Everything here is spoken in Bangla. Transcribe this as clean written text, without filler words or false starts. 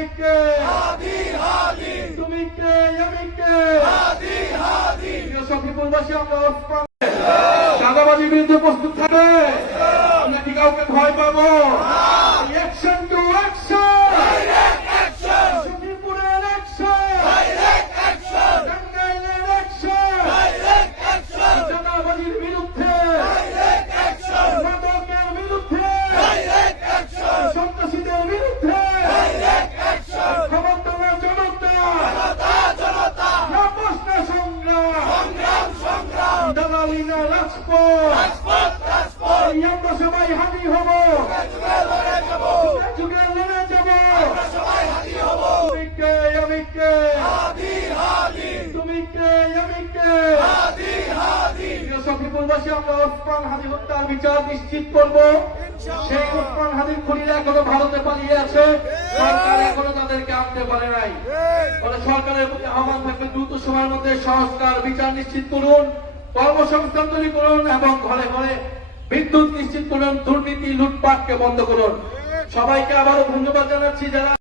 আমি কে? তুমি কে? আমি কে? সখীপুরবাসী, আমরা ওসমান চাঁদাবাজির বিরুদ্ধে প্রস্তুত থাকবে। আমরা কি কাউকে ভয় পাবো? অ্যাকশন টু অ্যাকশন, সখীপুরের অ্যাকশন, টাঙ্গাইলের অ্যাকশন, চাঁদাবাজির বিরুদ্ধে, মাদকের বিরুদ্ধে, সন্ত্রাসীদের বিরুদ্ধে, ক্ষমতার জনতা, প্রশ্ন সংগ্রাম, দালালি না রাজপথ, আমরা সবাই হাজির হব, যুগে লড়ে যাব। তুমি কে? আমি কে? তুমি কে? আমি কে? সখীপুরবাসী, আমরা ওসমান হাদী হত্যার বিচার নিশ্চিত করব। সেই ওসমান হাদীর খুনিরা এখনো ভারতে পালিয়ে আছে, সরকার এখনো তাদেরকে আনতে পারে নাই। ফলে সরকারের প্রতি আহ্বান থাকবে, দ্রুত সময়ের মধ্যে সংস্কার বিচার নিশ্চিত করুন, কর্মসংস্থান তৈরি করুন এবং ঘরে ঘরে বিদ্যুৎ নিশ্চিত করুন, দুর্নীতি লুটপাটকে বন্ধ করুন। সবাইকে আবারও ধন্যবাদ জানাচ্ছি যারা